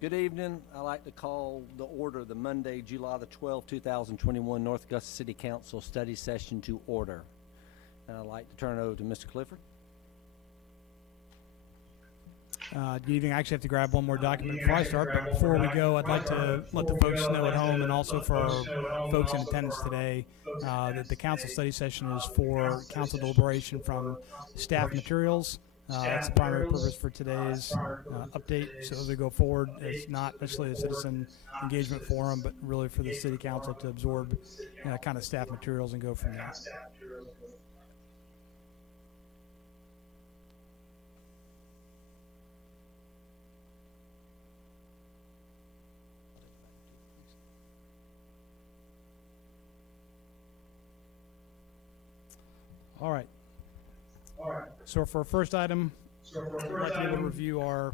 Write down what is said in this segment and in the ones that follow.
Good evening. I'd like to call the order the Monday, July the 12th, 2021 North Augusta City Council study session to order. And I'd like to turn it over to Mr. Clifford. Good evening. I actually have to grab one more document before I start, but before we go, I'd like to let the folks know at home and also for our folks in attendance today that the council study session is for council deliberation from staff materials. That's the primary purpose for today's update. So as we go forward, it's not necessarily a citizen engagement forum, but really for the city council to absorb kind of staff materials and go from there. All right. So for our first item, I'd like to be able to review our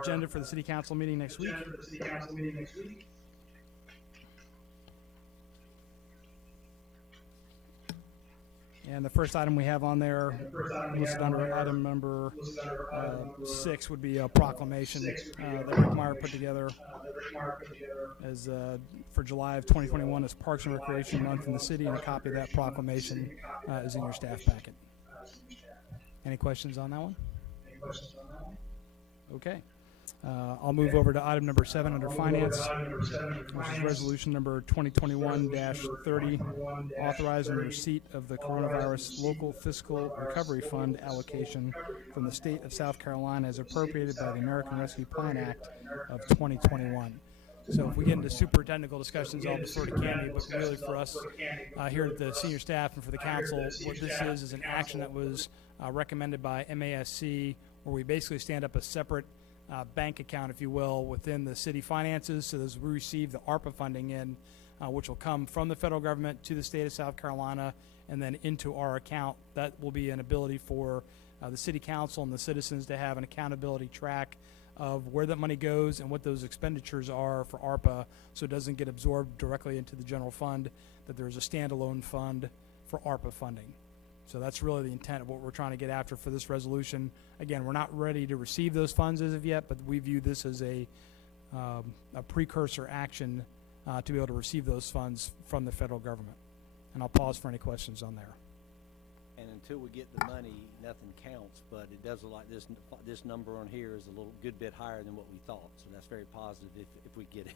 agenda for the city council meeting next week. And the first item we have on there, listed under item number 6, would be a proclamation that Rick Meyer put together as for July of 2021 as Parks and Recreation Month in the city, and a copy of that proclamation is in your staff packet. Any questions on that one? Okay. I'll move over to item number 7 under Finance, which is resolution number 2021-30, authorizing the receipt of the Coronavirus Local Fiscal Recovery Fund allocation from the state of South Carolina as appropriated by the American Rescue Plan Act of 2021. So if we get into super technical discussions, I'll defer to Candy, but really for us here at the senior staff and for the council, what this is an action that was recommended by MASC, where we basically stand up a separate bank account, if you will, within the city finances. So as we receive the ARPA funding in, which will come from the federal government to the state of South Carolina and then into our account, that will be an ability for the city council and the citizens to have an accountability track of where that money goes and what those expenditures are for ARPA, so it doesn't get absorbed directly into the general fund, that there's a standalone fund for ARPA funding. So that's really the intent of what we're trying to get after for this resolution. Again, we're not ready to receive those funds as of yet, but we view this as a precursor action to be able to receive those funds from the federal government. And I'll pause for any questions on there. And until we get the money, nothing counts, but it does look like this number on here is a little good bit higher than what we thought. So that's very positive if we get it.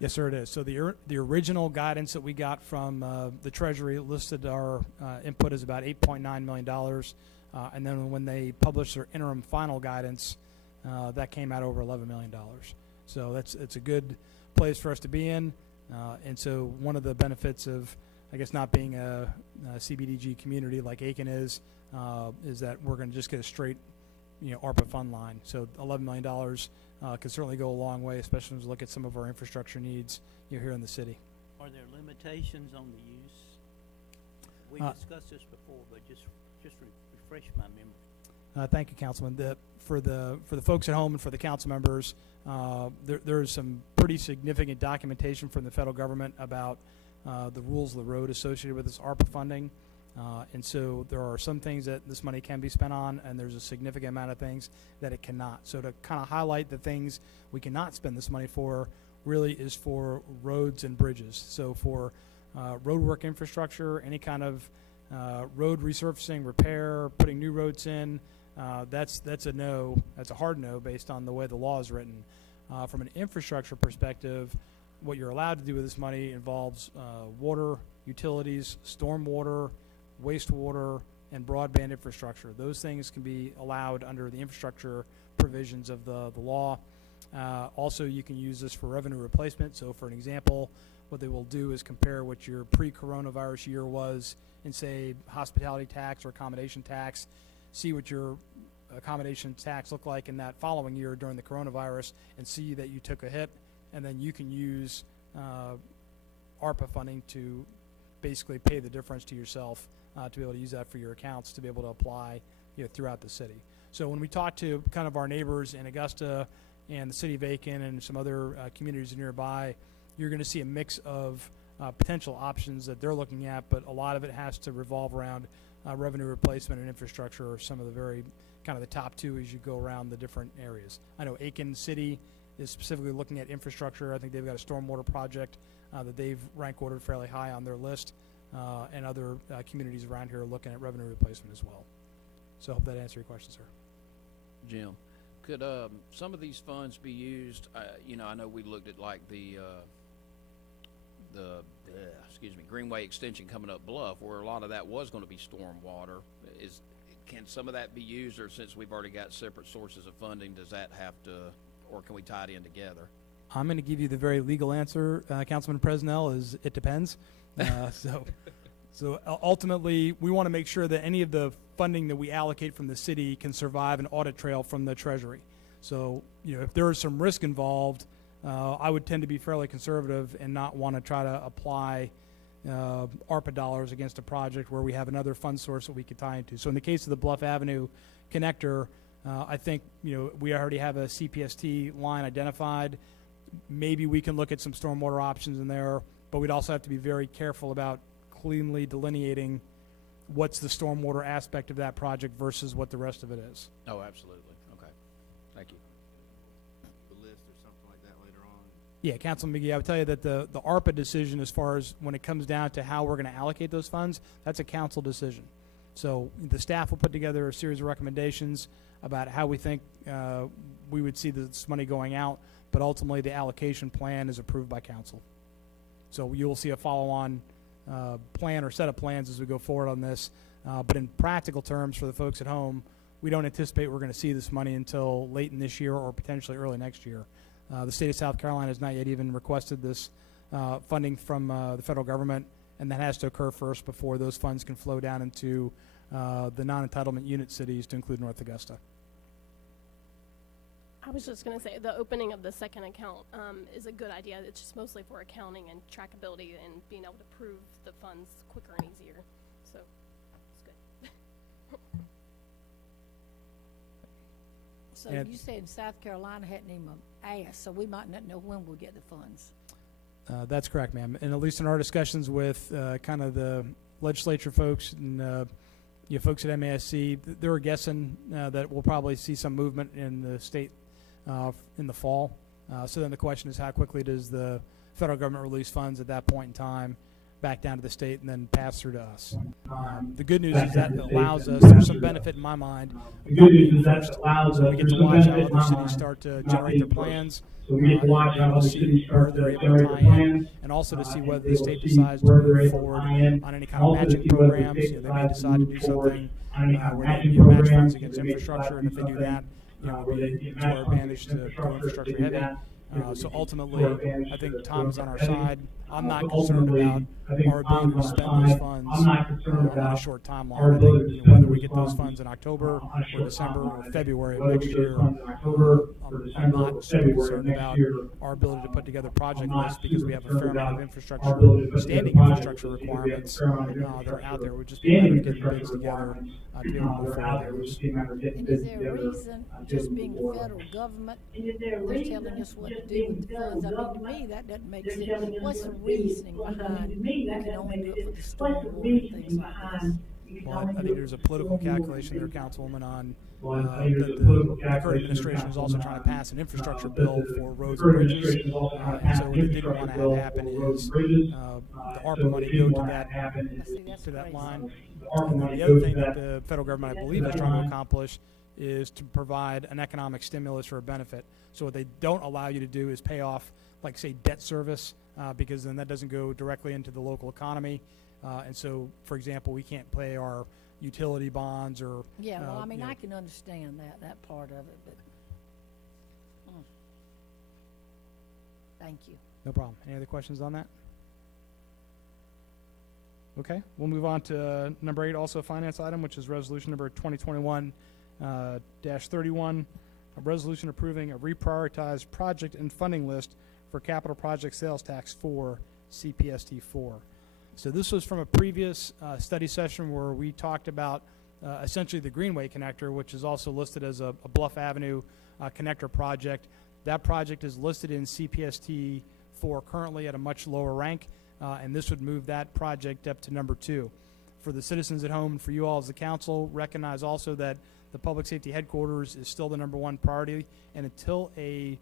Yes, sir, it is. So the original guidance that we got from the Treasury listed our input as about $8.9 million. And then when they published their interim final guidance, that came out over $11 million. So it's a good place for us to be in. And so one of the benefits of, I guess, not being a CBDG community like Aiken is that we're going to just get a straight, ARPA fund line. So $11 million could certainly go a long way, especially as we look at some of our infrastructure needs here in the city. Are there limitations on the use? We discussed this before, but just refresh my memory. Thank you, Councilman. For the folks at home and for the council members, there's some pretty significant documentation from the federal government about the rules of the road associated with this ARPA funding. And so there are some things that this money can be spent on, and there's a significant amount of things that it cannot. So to kind of highlight the things we cannot spend this money for really is for roads and bridges. So for road work infrastructure, any kind of road resurfacing, repair, putting new roads in, that's a no. That's a hard no based on the way the law is written. From an infrastructure perspective, what you're allowed to do with this money involves water, utilities, stormwater, wastewater, and broadband infrastructure. Those things can be allowed under the infrastructure provisions of the law. Also, you can use this for revenue replacement. So for an example, what they will do is compare what your pre-coronavirus year was in, say, hospitality tax or accommodation tax, see what your accommodation tax looked like in that following year during the coronavirus, and see that you took a hit, and then you can use ARPA funding to basically pay the difference to yourself to be able to use that for your accounts to be able to apply throughout the city. So when we talk to kind of our neighbors in Augusta and the city of Aiken and some other communities nearby, you're going to see a mix of potential options that they're looking at, but a lot of it has to revolve around revenue replacement and infrastructure, are some of the very kind of the top two as you go around the different areas. I know Aiken City is specifically looking at infrastructure. I think they've got a stormwater project that they've rank ordered fairly high on their list, and other communities around here are looking at revenue replacement as well. So I hope that answers your question, sir. Jim, could some of these funds be used? I know we looked at like the Greenway extension coming up Bluff, where a lot of that was going to be stormwater. Can some of that be used, or since we've already got separate sources of funding, does that have to, or can we tie it in together? I'm going to give you the very legal answer, Councilman Presnell, is it depends. So ultimately, we want to make sure that any of the funding that we allocate from the city can survive an audit trail from the Treasury. So, if there is some risk involved, I would tend to be fairly conservative and not want to try to apply ARPA dollars against a project where we have another fund source that we could tie into. So in the case of the Bluff Avenue connector, I think, we already have a CPST line identified. Maybe we can look at some stormwater options in there, but we'd also have to be very careful about cleanly delineating what's the stormwater aspect of that project versus what the rest of it is. Oh, absolutely. Okay. Thank you. The list or something like that later on. Yeah, Councilman McGee, I would tell you that the ARPA decision, as far as when it comes down to how we're going to allocate those funds, that's a council decision. So the staff will put together a series of recommendations about how we think we would see this money going out, but ultimately the allocation plan is approved by council. So you'll see a follow-on plan or set of plans as we go forward on this. But in practical terms for the folks at home, we don't anticipate we're going to see this money until late in this year or potentially early next year. The state of South Carolina has not yet even requested this funding from the federal government, and that has to occur first before those funds can flow down into the non-entitlement unit cities to include North Augusta. I was just going to say the opening of the second account is a good idea. It's just mostly for accounting and trackability and being able to prove the funds quicker and easier. So it's good. So And you said South Carolina hadn't even asked, so we might not know when we'll get the funds. That's correct, ma'am. And at least in our discussions with kind of the legislature folks and folks at MASC, they were guessing that we'll probably see some movement in the state in the fall. So then the question is, how quickly does the federal government release funds at that point in time back down to the state and then pass through to us? The good news is that allows us, there's some benefit in my mind, of not being first. So we get to watch how other cities start to generate their plans. And be able to see where they're able to tie in, and also to see whether the state decides to move forward on any kind of matching programs. They may decide to do something where they match funds against infrastructure, and if they do that, it would be to our advantage to go infrastructure heavy. So ultimately, I think Tom is on our side. I'm not concerned about our ability to spend those funds on a short timeline. I think whether we get those funds in October or December or February of next year, I'm not super concerned about our ability to put together project lists because we have a fair amount of infrastructure, standing infrastructure requirements that are out there. It would just be a matter of getting bids together to be able to move forward with those. And is there a reason, just being the federal government, they're telling us what to do with the funds? I mean, to me, that doesn't make sense. What's the reasoning behind we can only do it for the stormwater and things like this? Well, I think there's a political calculation there, Councilwoman, on that the current administration is also trying to pass an infrastructure bill for roads and bridges. And so what they didn't want to have happen is the ARPA money go to that line. And then the other thing that the federal government, I believe, is trying to accomplish is to provide an economic stimulus or a benefit. So what they don't allow you to do is pay off, like, say, debt service, because then that doesn't go directly into the local economy. And so, for example, we can't pay our utility bonds or... Yeah, well, I mean, I can understand that part of it, but... Thank you. No problem. Any other questions on that? Okay, we'll move on to number 8, also a finance item, which is resolution number 2021-31, a resolution approving a reprioritized project and funding list for capital project sales tax for CPST 4. So this was from a previous study session where we talked about essentially the Greenway connector, which is also listed as a Bluff Avenue connector project. That project is listed in CPST 4 currently at a much lower rank, and this would move that project up to number 2. For the citizens at home and for you all as the council, recognize also that the public safety headquarters is still the number 1 priority, and until a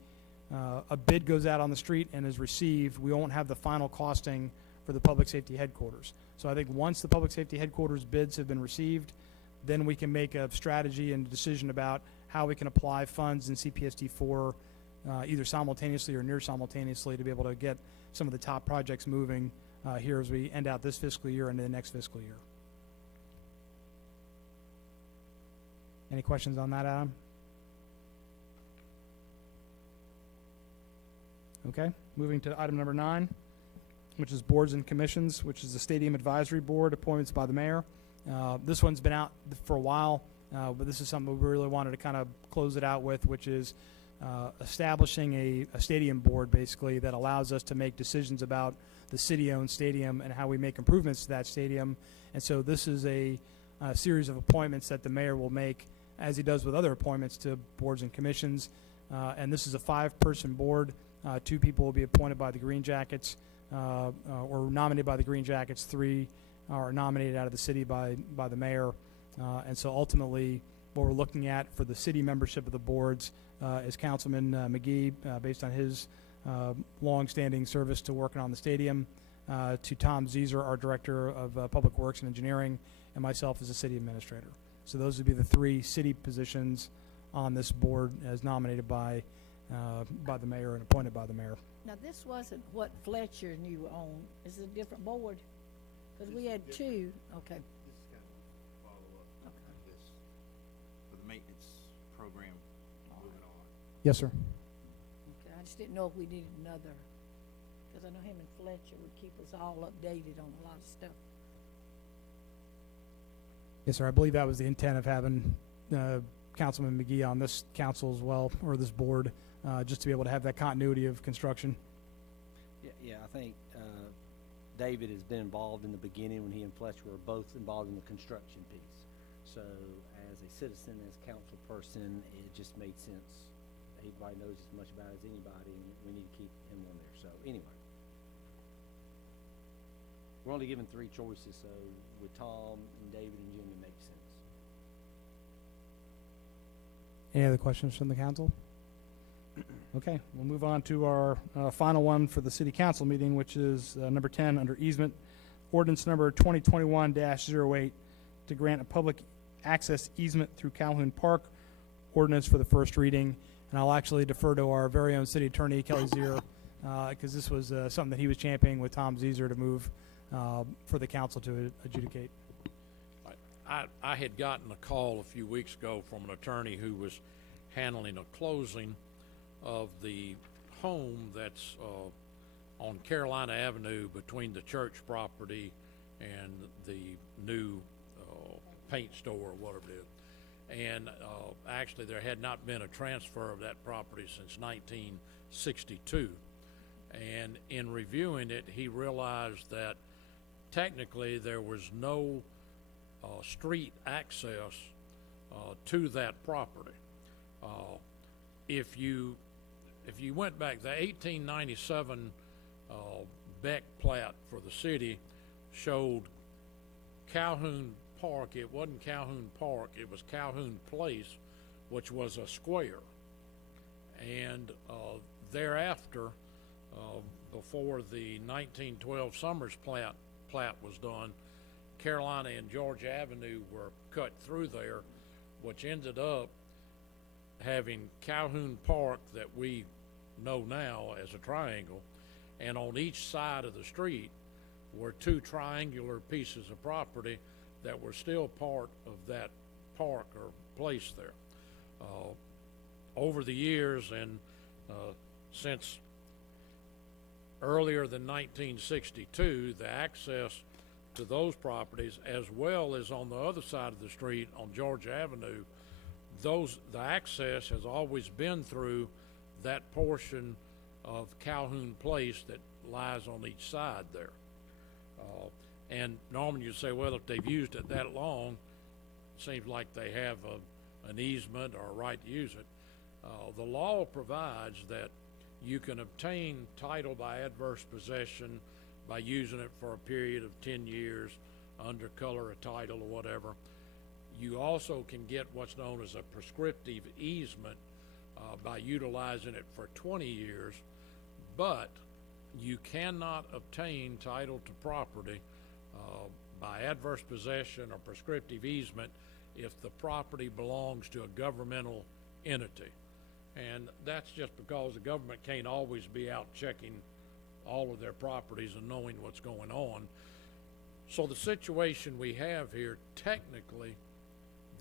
a bid goes out on the street and is received, we won't have the final costing for the public safety headquarters. So I think once the public safety headquarters bids have been received, then we can make a strategy and decision about how we can apply funds in CPSD4 either simultaneously or near simultaneously to be able to get some of the top projects moving here as we end out this fiscal year into the next fiscal year. Any questions on that, Adam? Okay, moving to item number 9, which is boards and commissions, which is the Stadium Advisory Board, appointments by the mayor. This one's been out for a while, but this is something we really wanted to kind of close it out with, which is establishing a stadium board, basically, that allows us to make decisions about the city-owned stadium and how we make improvements to that stadium. And so this is a series of appointments that the mayor will make, as he does with other appointments to boards and commissions. And this is a 5-person board. 2 people will be appointed by the Green Jackets or nominated by the Green Jackets. 3 are nominated out of the city by the mayor. And so ultimately, what we're looking at for the city membership of the boards is Councilman McGee, based on his long-standing service to working on the stadium, to Tom Zeser, our Director of Public Works and Engineering, and myself as the city administrator. So those would be the 3 city positions on this board as nominated by the mayor and appointed by the mayor. Now, this wasn't what Fletcher and you own. Is it a different board? Because we had 2. Okay. This is kind of follow-up to this, for the maintenance program moving on. Yes, sir. Okay, I just didn't know if we needed another, because I know him and Fletcher would keep us all updated on a lot of stuff. Yes, sir. I believe that was the intent of having Councilman McGee on this council as well, or this board, just to be able to have that continuity of construction. Yeah, I think David has been involved in the beginning when he and Fletcher were both involved in the construction piece. So as a citizen, as council person, it just made sense. He probably knows as much about it as anybody, and we need to keep him on there. So anyway, we're only given 3 choices, so with Tom and David and Jimmy, it makes sense. Any other questions from the council? Okay, we'll move on to our final one for the city council meeting, which is number 10 under easement, ordinance number 2021-08 to grant a public access easement through Calhoun Park, ordinance for the first reading. And I'll actually defer to our very own city attorney, Kelly Zier, because this was something that he was championing with Tom Zeser to move for the council to adjudicate. I had gotten a call a few weeks ago from an attorney who was handling a closing of the home that's on Carolina Avenue between the church property and the new paint store or whatever it is. And actually there had not been a transfer of that property since 1962. And in reviewing it, he realized that technically there was no street access to that property. If you went back, the 1897 Beck plat for the city showed Calhoun Park. It wasn't Calhoun Park, it was Calhoun Place, which was a square. And thereafter, before the 1912 Summers plat was done, Carolina and George Avenue were cut through there, which ended up having Calhoun Park that we know now as a triangle, and on each side of the street were 2 triangular pieces of property that were still part of that park or place there. Over the years, and since earlier than 1962, the access to those properties, as well as on the other side of the street on George Avenue, the access has always been through that portion of Calhoun Place that lies on each side there. And normally you say, well, if they've used it that long, it seems like they have an easement or a right to use it. The law provides that you can obtain title by adverse possession by using it for a period of 10 years under color of title or whatever. You also can get what's known as a prescriptive easement by utilizing it for 20 years, but you cannot obtain title to property by adverse possession or prescriptive easement if the property belongs to a governmental entity. And that's just because the government can't always be out checking all of their properties and knowing what's going on. So the situation we have here, technically,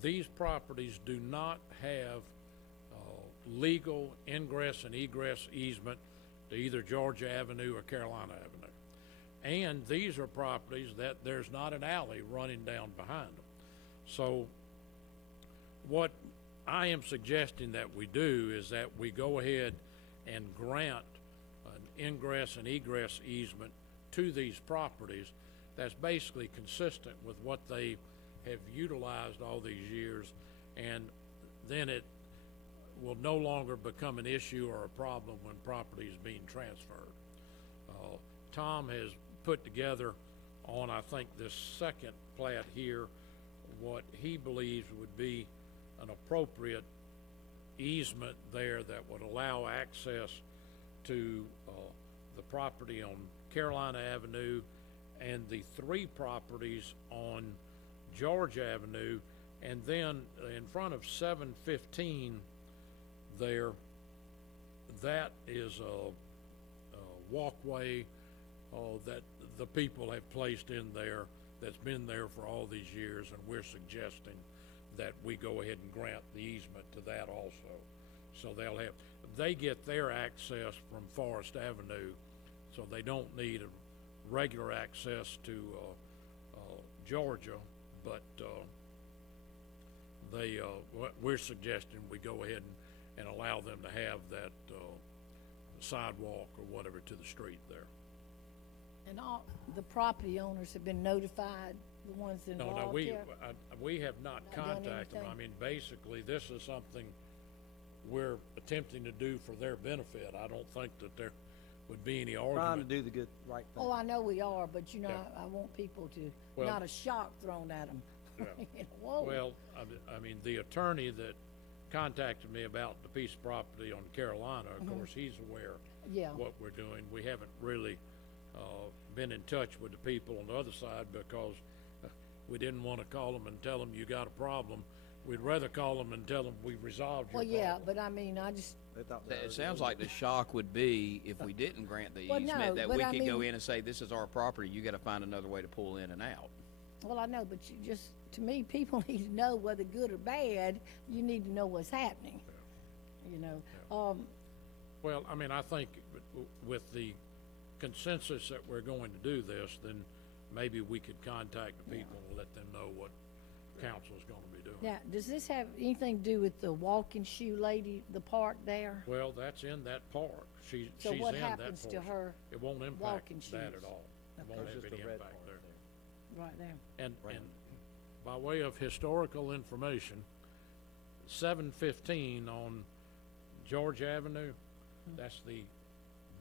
these properties do not have legal ingress and egress easement to either Georgia Avenue or Carolina Avenue. And these are properties that there's not an alley running down behind them. So what I am suggesting that we do is that we go ahead and grant an ingress and egress easement to these properties that's basically consistent with what they have utilized all these years, and then it will no longer become an issue or a problem when property is being transferred. Tom has put together on, I think, this second plat here, what he believes would be an appropriate easement there that would allow access to the property on Carolina Avenue and the 3 properties on George Avenue, and then in front of 715 there, that is a walkway that the people have placed in there that's been there for all these years, and we're suggesting that we go ahead and grant the easement to that also. So they get their access from Forest Avenue, so they don't need a regular access to Georgia, but we're suggesting we go ahead and allow them to have that sidewalk or whatever to the street there. And all the property owners have been notified, the ones involved No, here? we have not Not done contacted them. anything? I mean, basically, this is something we're attempting to do for their benefit. I don't think that there would be any Trying to argument. do the good, right thing. Oh, I know we are, but you know, Yeah. I want people to, Well- not a shock thrown at them. Yeah. Whoa. Well, I mean, the attorney that contacted me about the piece of property on Carolina, of course, he's aware Yeah. what we're doing. We haven't really been in touch with the people on the other side because we didn't want to call them and tell them you got a problem. We'd rather call them and tell them we've resolved your Well, problem. yeah, but I mean, I just, They thought they It were sounds doing like the shock would be if we didn't grant the Well, no, easement, that but we I could go mean- in and say, this is our property, you gotta find another way to pull in and out. well, I know, but you just, to me, people need to know whether good or bad, you need to know what's happening. You know, Well, I mean, I think with the consensus that we're going to do this, then maybe we could contact the people and let them know what council's gonna be doing. now, does this have anything to do with the walking shoe lady, the park there? Well, that's in that park. She's So in what that happens to portion. her It won't impact walking that shoes? at all. It Okay. won't There's have just any a red impact part there. there. right there? And Right. by way of historical information, 715 on George Avenue, that's the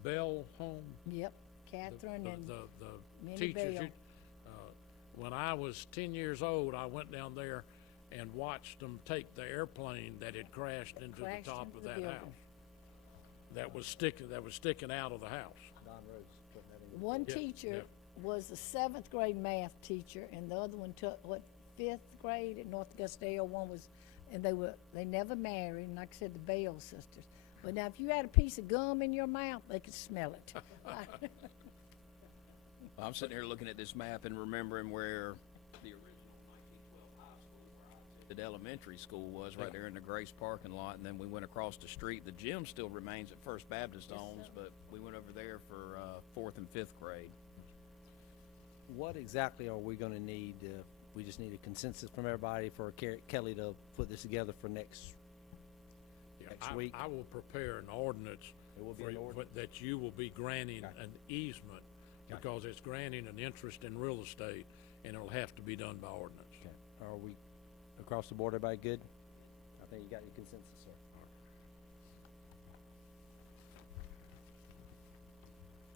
Bell home. Yep, the- Catherine the- and the Minnie teachers. Bell. When I was 10 years old, I went down there and watched them take the airplane that had crashed into the crashed top into of the that building. house. That was sticking out of the house. Don Rhodes putting that in. One Yeah, teacher yeah. was a 7th grade math teacher, and the other one took, 5th grade at North Augusta. One was, and they never married, and like I said, the Bell sisters. But now, if you had a piece of gum in your mouth, they could smell it. I'm sitting here looking at this map and remembering where the original 1912 high school where I attended elementary school was, right there in the Grace parking lot, and then we went across the street. The gym still remains at First Baptist Homes, but we went over there for 4th and 5th grade. What exactly are we gonna need? We just need a consensus from everybody for Kelly to put this together for next Yeah, Next week. I will prepare an ordinance It will be for an you- ordinance? that you will be granting Okay. an easement Okay. because it's granting an interest in real estate, and it'll have to be done by ordinance. Okay. Are we across the board, everybody good? I think you got your consensus, sir.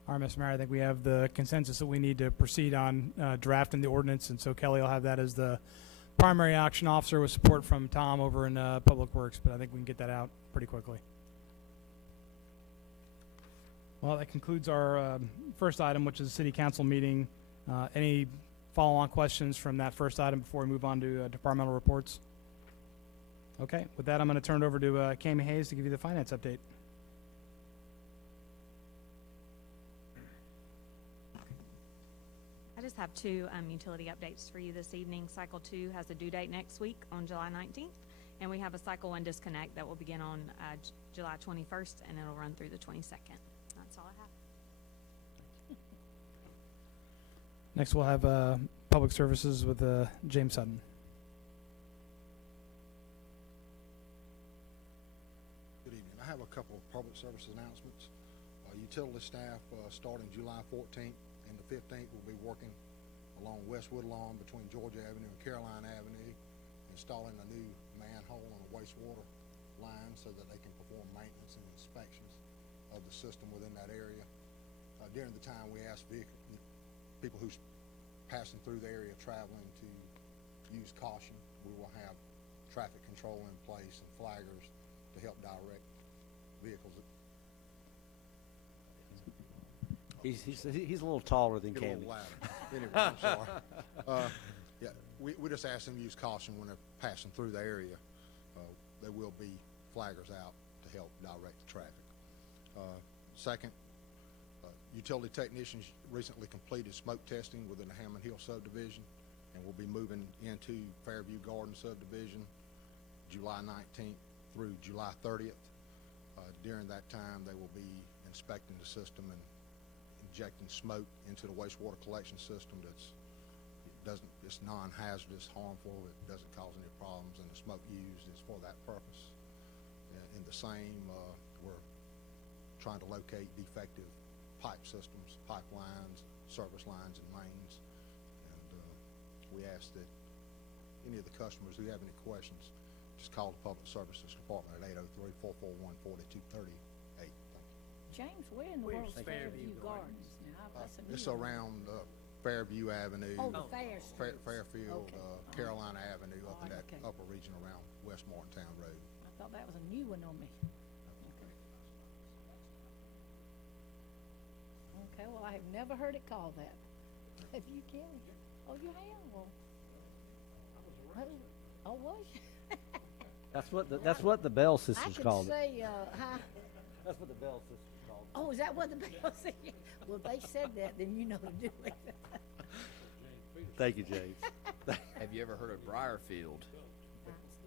All right, Mr. Mayor, I think we have the consensus that we need to proceed on drafting the ordinance, and so Kelly will have that as the primary action officer with support from Tom over in Public Works, but I think we can get that out pretty quickly. Well, that concludes our first item, which is a city council meeting. Any follow-on questions from that first item before we move on to departmental reports? Okay, with that, I'm going to turn it over to Cami Hayes to give you the finance update. I just have two utility updates for you this evening. Cycle 2 has a due date next week on July 19th, and we have a Cycle 1 disconnect that will begin on July 21st, and it'll run through the 22nd. That's all I have. Next, we'll have Public Services with James Sutton. Good evening. I have a couple of public service announcements. Utility staff starting July 14th and the 15th will be working along Westwood Lawn between Georgia Avenue and Caroline Avenue, installing a new manhole on a wastewater line so that they can perform maintenance and inspections of the system within that area. During the time, we ask people who's passing through the area traveling to use caution. We will have traffic control in place and flaggers to help direct vehicles. He's a little taller than Get a Candy. little louder. Anyway, I'm sorry. Yeah, we just ask them to use caution when they're passing through the area. There will be flaggers out to help direct the traffic. Second, utility technicians recently completed smoke testing within the Hammond Hill subdivision, and will be moving into Fairview Garden subdivision July 19th through July 30th. During that time, they will be inspecting the system and injecting smoke into the wastewater collection system. It's non-hazardous, harmful. It doesn't cause any problems, and the smoke used is for that purpose. In the same, we're trying to locate defective pipe systems, pipelines, service lines, and mains. And we ask that any of the customers who have any questions, just call the Public Services Department at 803-441-4238. Thank you. James, where in the world's Fairview Gardens? Now, that's a new It's one. around Fairview Avenue. Oh, the Fair Street. Fairfield, Okay. Carolina Avenue, up in that Okay. upper region around West Martintown Road. I thought that was a new one on me. Okay, well, I have never heard it called that. Have you, Kelly? Oh, you have? Well. Oh, was you? That's what the Bell sisters called it. I could say, hi. That's what the Bell sisters called it. Oh, is that what the bell said? Well, if they said that, then you know to do it. Thank you, James. Have you ever heard of Briarfield?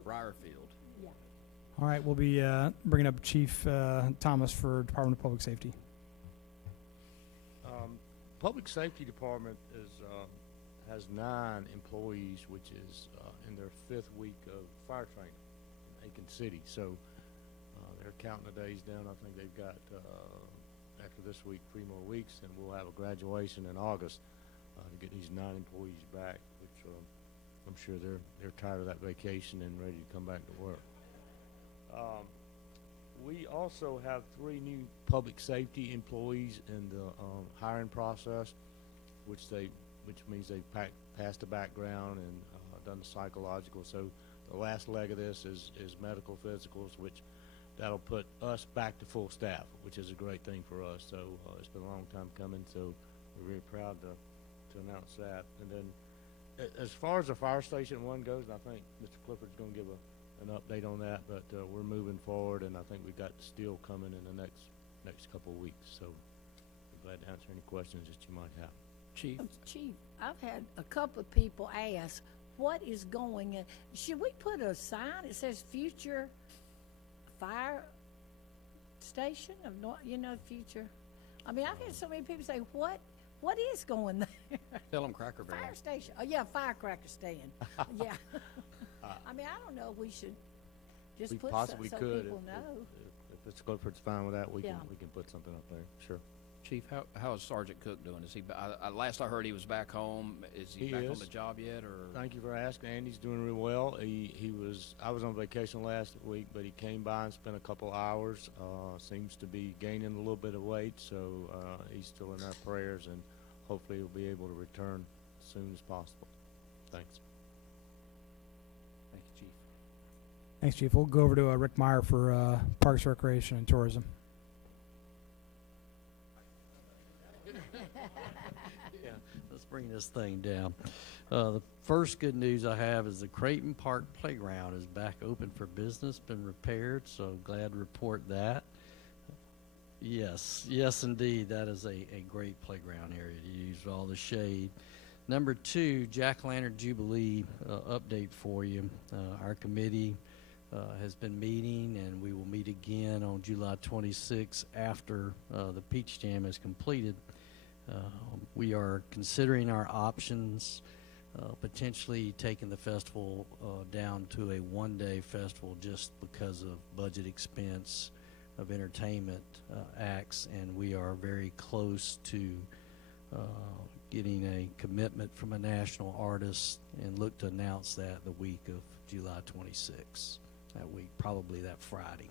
Briarfield. Yeah. All right, we'll be bringing up Chief Thomas for Department of Public Safety. Public Safety Department has 9 employees, which is in their 5th week of fire training in Aiken City. So they're counting the days down. I think they've got, after this week, 3 more weeks, and we'll have a graduation in August to get these 9 employees back, which I'm sure they're tired of that vacation and ready to come back to work. We also have 3 new public safety employees in the hiring process, which means they've passed the background and done the psychological. So the last leg of this is medical physicals, which that'll put us back to full staff, which is a great thing for us. So it's been a long time coming, so we're very proud to announce that. And then as far as the fire station 1 goes, and I think Mr. Clifford's going to give an update on that, but we're moving forward, and I think we've got steel coming in the next couple of weeks. So I'm glad to answer any questions that you might have. Chief? Chief, I've had a couple of people ask, what is going in? Should we put a sign that says future fire station of future? I mean, I've had so many people say, what is going there? Tell them Cracker Barrel. Fire station. Oh, yeah, firecracker stand. Yeah. I mean, I don't know if we should just We put possibly so could. people know. If Mr. Clifford's fine with that, we Yeah. can put something up there. Sure. Chief, how is Sergeant Cook doing? Is he? Last I heard, he was back home. Is he back on is. the job yet, or? Thank you for asking. Andy's doing real well. I was on vacation last week, but he came by and spent a couple hours. Seems to be gaining a little bit of weight, so he's still in our prayers, and hopefully he'll be able to return as soon as possible. Thanks. Thanks, Chief. We'll go over to Rick Meyer for Parks, Recreation, and Tourism. Yeah, let's bring this thing down. The first good news I have is the Creighton Park Playground is back open for business, been repaired, so glad to report that. Yes, indeed, that is a great playground area to use with all the shade. Number 2, Jack-O-Lantern Jubilee update for you. Our committee has been meeting, and we will meet again on July 26th after the Peach Jam is completed. We are considering our options, potentially taking the festival down to a one-day festival just because of budget expense of entertainment acts, and we are very close to getting a commitment from a national artist and look to announce that the week of July 26th, that week, probably that Friday.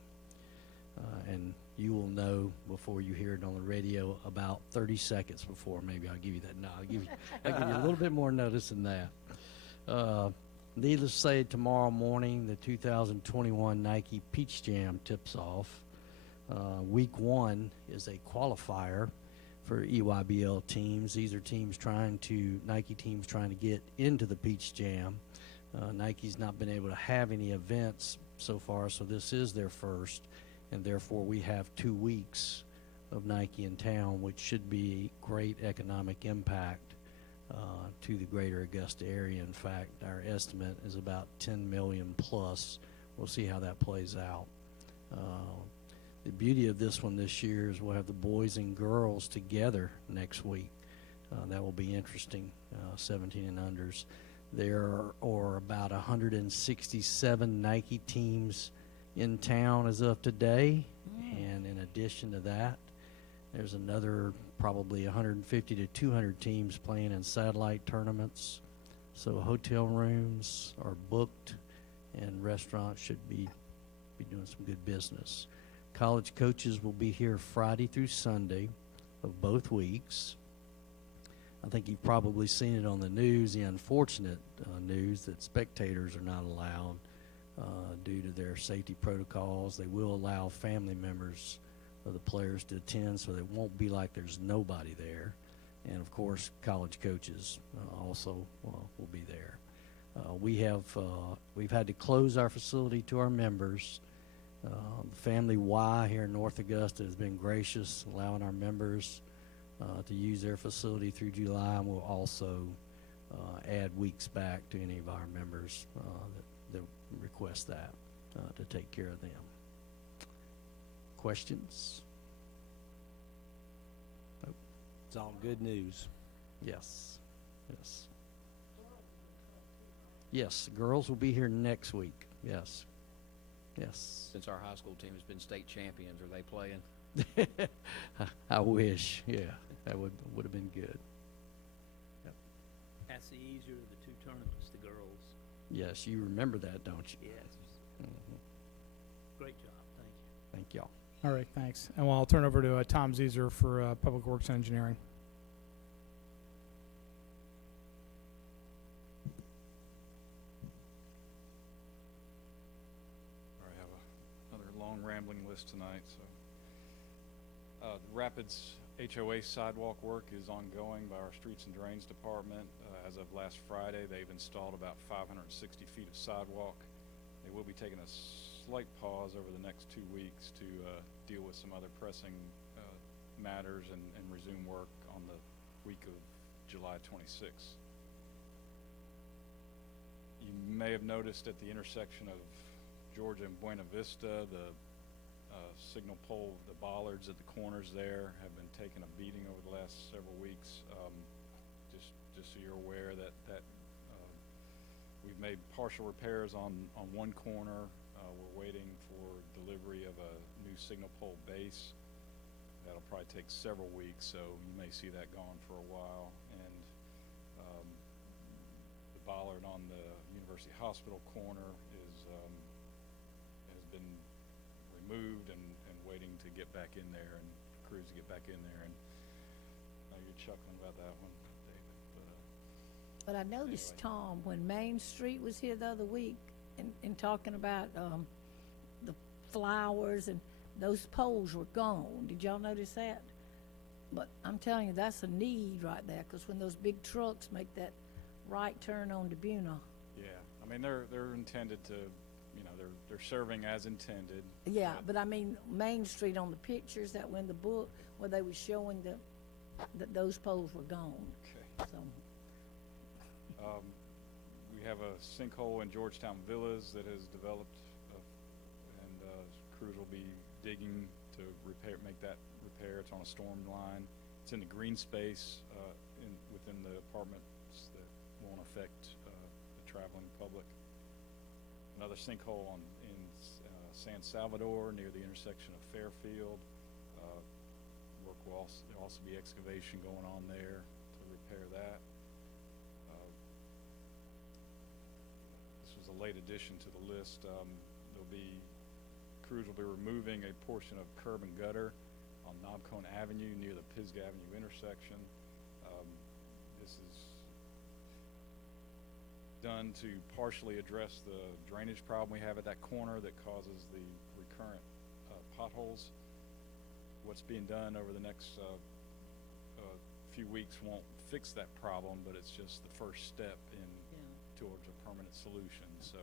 And you will know before you hear it on the radio about 30 seconds before. Maybe I'll give you that. No, I'll give you a little bit more notice than that. Needless to say, tomorrow morning, the 2021 Nike Peach Jam tips off. Week 1 is a qualifier for EYBL teams. These are Nike teams trying to get into the Peach Jam. Nike's not been able to have any events so far, so this is their first, and therefore we have 2 weeks of Nike in town, which should be great economic impact to the greater Augusta area. In fact, our estimate is about 10 million plus. We'll see how that plays out. The beauty of this one this year is we'll have the boys and girls together next week. That will be interesting, 17 and unders. There are about 167 Nike teams in town as of today, and in addition to that, there's another probably 150 to 200 teams playing in satellite tournaments. So hotel rooms are booked, and restaurants should be doing some good business. College coaches will be here Friday through Sunday of both weeks. I think you've probably seen it on the news, the unfortunate news that spectators are not allowed due to their safety protocols. They will allow family members of the players to attend, so it won't be like there's nobody there. And, of course, college coaches also will be there. We've had to close our facility to our members. Family Y here in North Augusta has been gracious, allowing our members to use their facility through July, and we'll also add weeks back to any of our members that request that to take care of them. Questions? Nope. It's all good news. Yes. Yes, girls will be here next week. Yes. Since our high school team has been state champions, are they playing? I wish. Yeah, that would have been good. Yep. That's the easier of the 2 tournaments, the girls. Yes, you remember that, don't you? Yes. Mm-hmm. Great job. Thank you. Thank y'all. All right, thanks. And I'll turn over to Tom Zeser for Public Works and Engineering. Long rambling list tonight. So the Rapids HOA sidewalk work is ongoing by our Streets and Drains Department. As of last Friday, they've installed about 560 feet of sidewalk. They will be taking a slight pause over the next 2 weeks to deal with some other pressing matters and resume work on the week of July 26th. You may have noticed at the intersection of Georgia and Buena Vista, the signal pole, the bollards at the corners there have been taking a beating over the last several weeks. Just so you're aware that we've made partial repairs on one corner. We're waiting for delivery of a new signal pole base. That'll probably take several weeks, so you may see that gone for a while. And the bollard on the University Hospital corner has been removed and waiting to get back in there, and crews to get back in there. And you're chuckling about that one, David. But I noticed, anyway. Tom, when Main Street was here the other week, in talking about, the flowers and those poles were gone. Did y'all notice that? But I'm telling you, that's a need right there, 'cause when those big trucks make that right turn on Debuna. Yeah, I mean, they're intended to, they're serving as intended. Yeah, but I mean, Main Street on the pictures that were in the book, where they were showing that those poles were gone, Okay. so. We have a sinkhole in Georgetown Villas that has developed, and crews will be digging to make that repair. It's on a storm line. It's in the green space within the apartments that won't affect the traveling public. Another sinkhole in San Salvador near the intersection of Fairfield. There'll also be excavation going on there to repair that. This was a late addition to the list. Crews will be removing a portion of curb and gutter on Knobcone Avenue near the Pisgah Avenue intersection. This is done to partially address the drainage problem we have at that corner that causes the recurrent potholes. What's being done over the next few weeks won't fix that problem, but it's just the first step towards a permanent solution. So,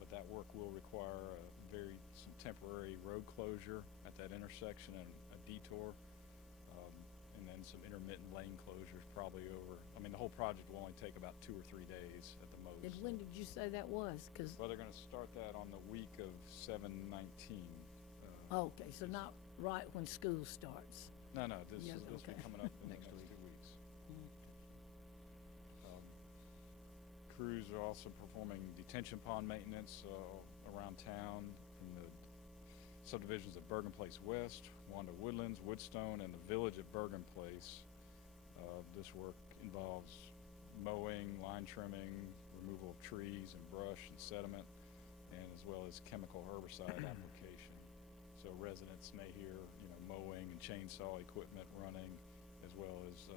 but that work will require some temporary road closure at that intersection and a detour, and then some intermittent lane closures probably over. I mean, the whole project will only take about 2 or 3 days at the most. And when did you say that was? 'Cause well, they're going to start that on the week of 7/19. okay, so not right when school starts. No, this Yeah, will be okay. coming up in the next 2 weeks. Crews are also performing detention pond maintenance around town in the subdivisions of Bergen Place West, Wanda Woodlands, Woodstone, and the village at Bergen Place. This work involves mowing, line trimming, removal of trees and brush and sediment, and as well as chemical herbicide application. So residents may hear, mowing and chainsaw equipment running, as well as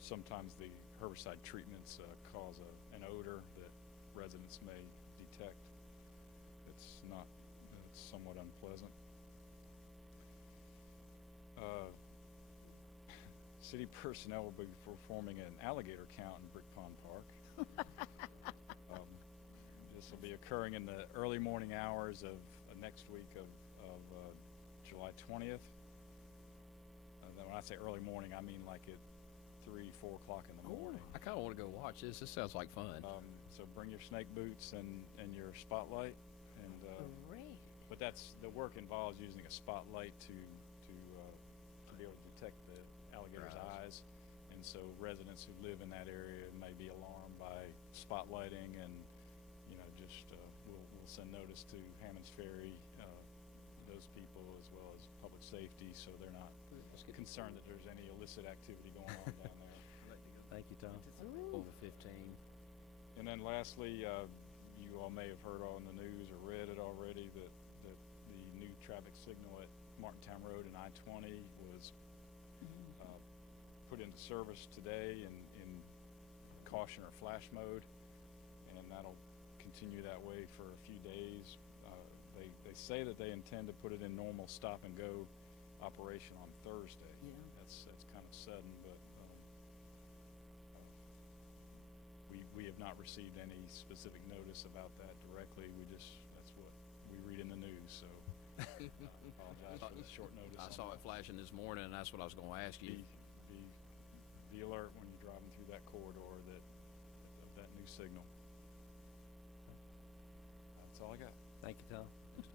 sometimes the herbicide treatments cause an odor that residents may detect. It's somewhat unpleasant. City personnel will be performing an alligator count in Brick Pond Park. This will be occurring in the early morning hours of next week of July 20th. When I say early morning, I mean like at 3, 4 o'clock in the morning. I kind of want to go watch this. This sounds like fun. So bring your snake boots and your spotlight, and Great. but the work involves using a spotlight to be able to detect the alligator's eyes, and so residents who live in that area may be alarmed by spotlighting, and we'll send notice to Hammond's Ferry, those people, as well as public safety, so they're not concerned that there's any illicit activity going on down there. Thank you, Tom. Over 15. And then lastly, you all may have heard on the news or read it already that the new traffic signal at Martintown Road and I-20 was put into service today in caution or flash mode, and that'll continue that way for a few days. They say that they intend to put it in normal stop and go operation on Thursday. Yeah. That's kind of sudden, but we have not received any specific notice about that directly. That's what we read in the news, so I apologize for the short notice. I saw it flashing this morning, and that's what I was going to ask you. Be alert when you're driving through that corridor of that new signal. That's all I got. Thank you, Tom. Thanks,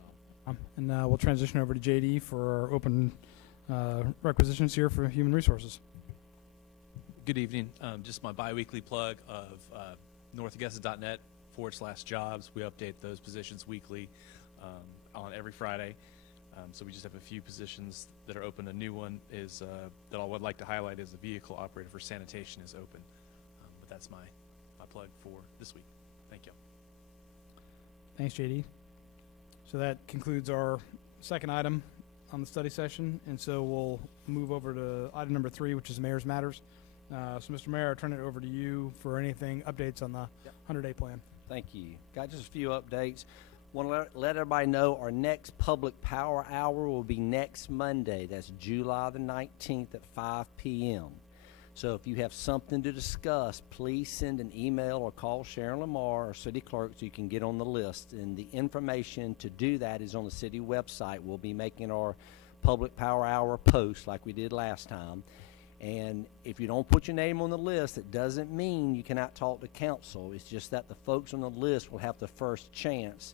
Tom. And we'll transition over to JD for our open requisitions here for Human Resources. Good evening. Just my biweekly plug of northaugusta.net/jobs. We update those positions weekly on every Friday. So we just have a few positions that are open. A new one is that I would like to highlight is the vehicle operator for sanitation is open. But that's my plug for this week. Thank you. Thanks, JD. So that concludes our second item on the study session, and so we'll move over to item number 3, which is Mayor's Matters. So, Mr. Mayor, I turn it over to you for anything, updates on the 100-day plan. Thank you. Got just a few updates. Want to let everybody know our next public power hour will be next Monday. That's July the 19th at 5 p.m. So if you have something to discuss, please send an email or call Sharon Lamar, our city clerk, so you can get on the list. And the information to do that is on the city website. We'll be making our public power hour post like we did last time. And if you don't put your name on the list, it doesn't mean you cannot talk to council. It's just that the folks on the list will have the first chance,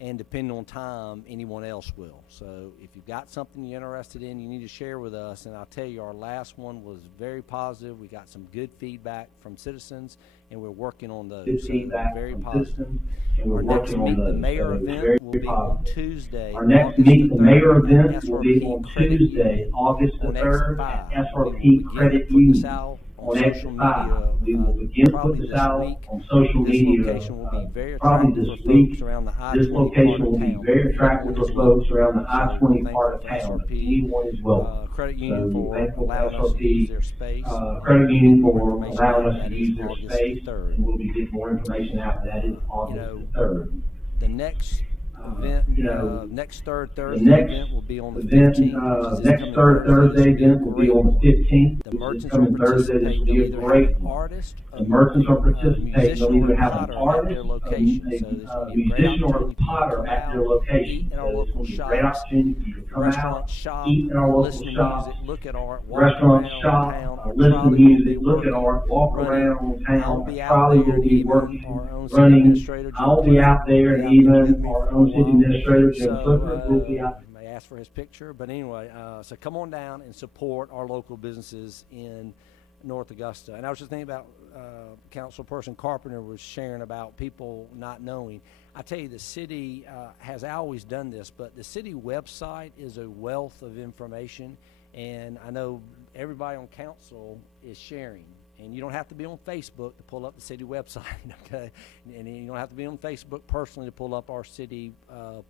and depending on time, anyone else will. So if you've got something you're interested in, you need to share with us. And I'll tell you, our last one was very positive. We got some good feedback from citizens, and we're working on those. Good so feedback very from positive. citizens, and we're Our next working on Meet the those. Mayor So it's event very, will very be on positive. Tuesday, Our next August Meet the the Mayor 3rd event at will be SRP on Credit Tuesday, Union August the on 3rd Exit 5. at We will SRP begin Credit to put this Union out on on social Exit media 5. We will begin to put probably this this out week. on social This media location will be very probably attractive this for week. folks around the This I-20 location part of will be town. very attractive Anyone for is folks welcome. around the So I-20 we're part thankful of for town. SRP Anyone is welcome. Credit So Union we're for thankful for allowing us to use their SRP space. Credit We'll be Union getting more for information allowing out. us to That is use their August space, the 3rd. and we'll be getting more information out. That is August the 3rd. The next event, You know, next third the Thursday next event will be on the event, 15th, which is this next coming third Thursday. This Thursday will be a event will be great on the one. 15th, The which is merchants will coming Thursday. This participate. will They'll be a either have great an one. artist, The merchants are participating. musician, They'll or either a have an potter at artist, their location. So this will be a great musician, or a opportunity for you to potter come at out, their location. eat in our So it's local going to be a great shops, opportunity for you to come out, restaurant shop, eat in our local listen to shops, music, look at art, walk restaurant around shop, town. Our listen to trolley will music, be look at working, art, walk running. around I'll town. be out Trolley there, will and be even working, our own city running. administrator, Jim I'll be Clifford, out there, will and be out there with even me our for a own city while. administrator, Jim So, Clifford, will be out. may ask for his picture, but anyway, so come on down and support our local businesses in North Augusta. And I was just thinking about Councilperson Carpenter was sharing about people not knowing. I tell you, the city has always done this, but the city website is a wealth of information, and I know everybody on council is sharing. And you don't have to be on Facebook to pull up the city website, okay? And you don't have to be on Facebook personally to pull up our city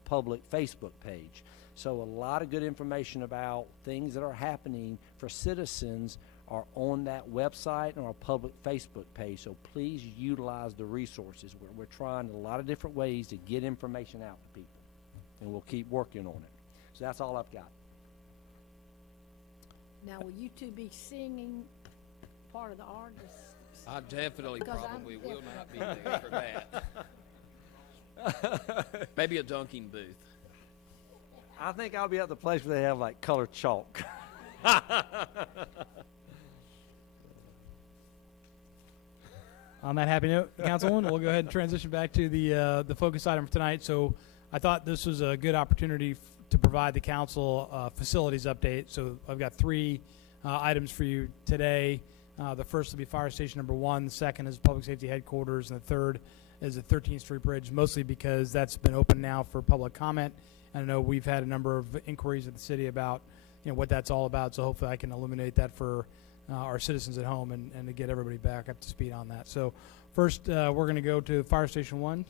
public Facebook page. So a lot of good information about things that are happening for citizens are on that website and our public Facebook page. So please utilize the resources. We're trying a lot of different ways to get information out to people, and we'll keep working on it. So that's all I've got. Now, will you two be singing part of the artists? I definitely Because probably I'm- will not be there for that. Maybe a dunking booth. I think I'll be at the place where they have like colored chalk. On that happy note, Councilwoman, we'll go ahead and transition back to the focus item for tonight. So I thought this was a good opportunity to provide the council facilities update. So I've got three items for you today. The first will be Fire Station number 1. The second is Public Safety Headquarters. And the third is the 13th Street Bridge, mostly because that's been open now for public comment. And I know we've had a number of inquiries at the city about what that's all about. So hopefully I can illuminate that for our citizens at home and to get everybody back up to speed on that. So first, we're going to go to Fire Station 1.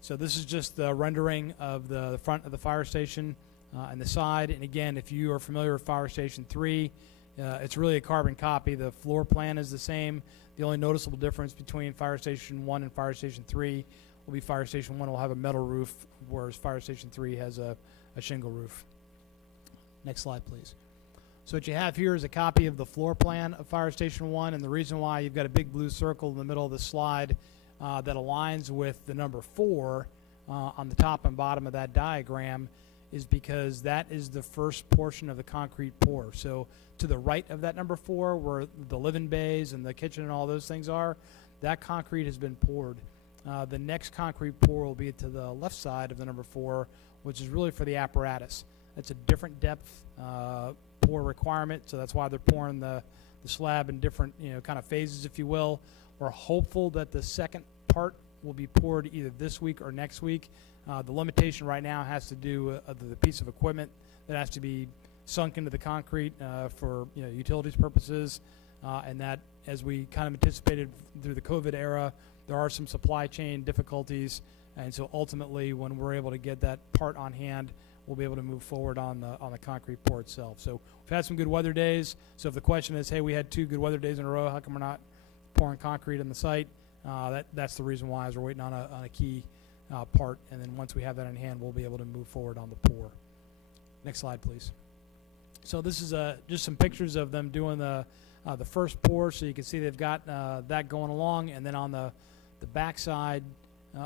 So this is just the rendering of the front of the fire station and the side. And again, if you are familiar with Fire Station 3, it's really a carbon copy. The floor plan is the same. The only noticeable difference between Fire Station 1 and Fire Station 3 will be Fire Station 1 will have a metal roof, whereas Fire Station 3 has a shingle roof. Next slide, please. So what you have here is a copy of the floor plan of Fire Station 1, and the reason why you've got a big blue circle in the middle of the slide that aligns with the number 4 on the top and bottom of that diagram is because that is the first portion of the concrete pour. So to the right of that number 4, where the living bays and the kitchen and all those things are, that concrete has been poured. The next concrete pour will be to the left side of the number 4, which is really for the apparatus. It's a different depth pour requirement, so that's why they're pouring the slab in different kind of phases, if you will. We're hopeful that the second part will be poured either this week or next week. The limitation right now has to do with the piece of equipment that has to be sunk into the concrete for utilities purposes, and that, as we kind of anticipated through the COVID era, there are some supply chain difficulties And so ultimately, when we're able to get that part on hand, we'll be able to move forward on the concrete pour itself. So we've had some good weather days. So if the question is, hey, we had 2 good weather days in a row, how come we're not pouring concrete on the site? That's the reason why, is we're waiting on a key part, and then once we have that in hand, we'll be able to move forward on the pour. Next slide, please. So this is just some pictures of them doing the first pour. So you can see they've got that going along, and then on the back side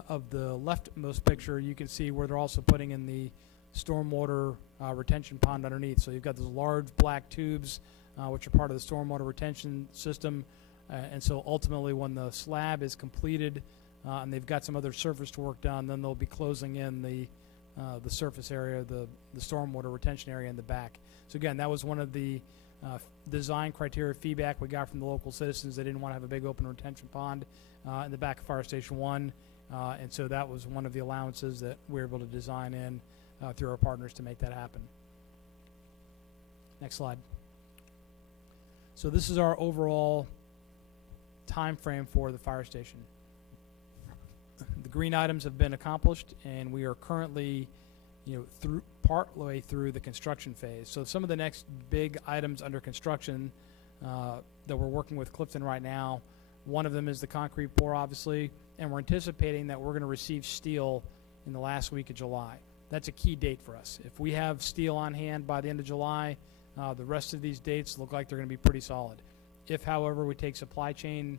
of the leftmost picture, you can see where they're also putting in the stormwater retention pond underneath. So you've got those large black tubes, which are part of the stormwater retention system. And so ultimately, when the slab is completed and they've got some other surface work done, then they'll be closing in the surface area, the stormwater retention area in the back. So again, that was one of the design criteria feedback we got from the local citizens. They didn't want to have a big open retention pond in the back of Fire Station 1. And so that was one of the allowances that we were able to design in through our partners to make that happen. Next slide. So this is our overall time frame for the fire station. The green items have been accomplished, and we are currently, partway through the construction phase. So some of the next big items under construction that we're working with Clifton right now, one of them is the concrete pour, obviously, and we're anticipating that we're going to receive steel in the last week of July. That's a key date for us. If we have steel on hand by the end of July, the rest of these dates look like they're going to be pretty solid. If, however, we take supply chain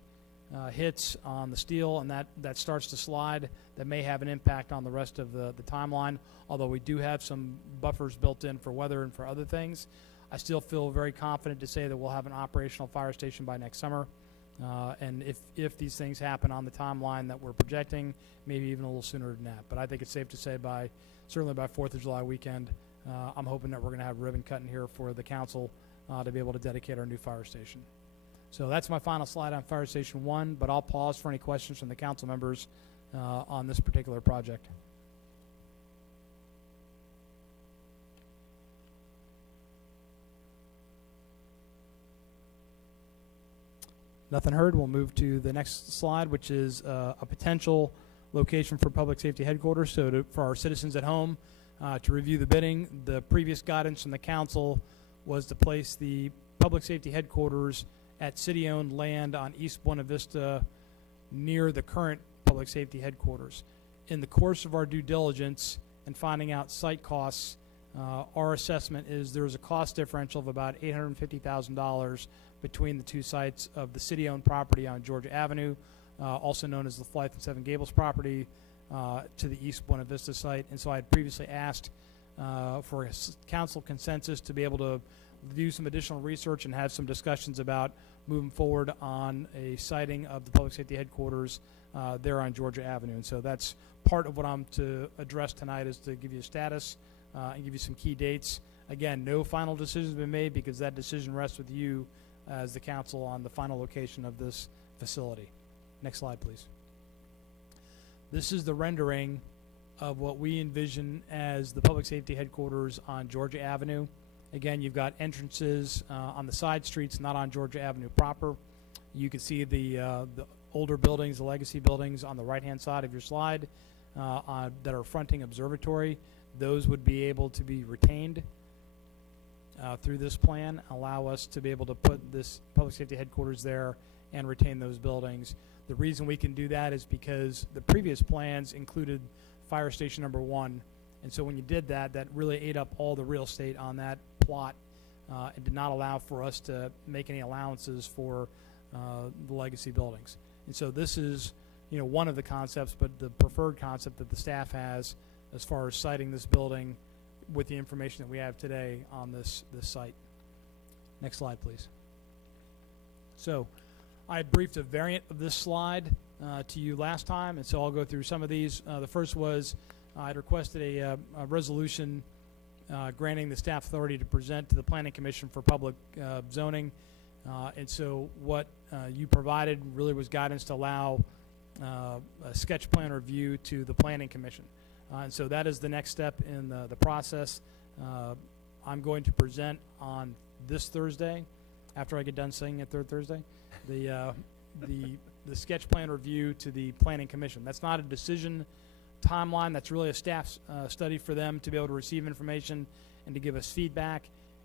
hits on the steel and that starts to slide, that may have an impact on the rest of the timeline, although we do have some buffers built in for weather and for other things. I still feel very confident to say that we'll have an operational fire station by next summer. And if these things happen on the timeline that we're projecting, maybe even a little sooner than that. But I think it's safe to say certainly by 4th of July weekend, I'm hoping that we're going to have ribbon cutting here for the council to be able to dedicate our new fire station. So that's my final slide on Fire Station 1, but I'll pause for any questions from the council members on this particular project. Nothing heard. We'll move to the next slide, which is a potential location for public safety headquarters. So for our citizens at home to review the bidding, the previous guidance from the council was to place the public safety headquarters at city-owned land on East Buena Vista near the current public safety headquarters. In the course of our due diligence and finding out site costs, our assessment is there's a cost differential of about $850,000 between the two sites of the city-owned property on Georgia Avenue, also known as the Blythe and Seven Gables property, to the East Buena Vista site. And so I had previously asked for a council consensus to be able to do some additional research and have some discussions about moving forward on a siting of the public safety headquarters there on Georgia Avenue. And so that's part of what I'm to address tonight, is to give you a status and give you some key dates. Again, no final decision has been made because that decision rests with you as the council on the final location of this facility. Next slide, please. This is the rendering of what we envision as the public safety headquarters on Georgia Avenue. Again, you've got entrances on the side streets, not on Georgia Avenue proper. You can see the older buildings, the legacy buildings on the right-hand side of your slide that are fronting observatory. Those would be able to be retained through this plan, allow us to be able to put this public safety headquarters there and retain those buildings. The reason we can do that is because the previous plans included fire station number 1. And so when you did that, that really ate up all the real estate on that plot and did not allow for us to make any allowances for the legacy buildings. And so this is, one of the concepts, but the preferred concept that the staff has as far as siting this building with the information that we have today on this site. Next slide, please. So I briefed a variant of this slide to you last time, and so I'll go through some of these. The first was I'd requested a resolution granting the staff authority to present to the Planning Commission for public zoning. And so what you provided really was guidance to allow a sketch plan review to the Planning Commission. And so that is the next step in the process. I'm going to present on this Thursday, after I get done saying it, third Thursday, the sketch plan review to the Planning Commission. That's not a decision timeline. That's really a staff study for them to be able to receive information and to give us feedback.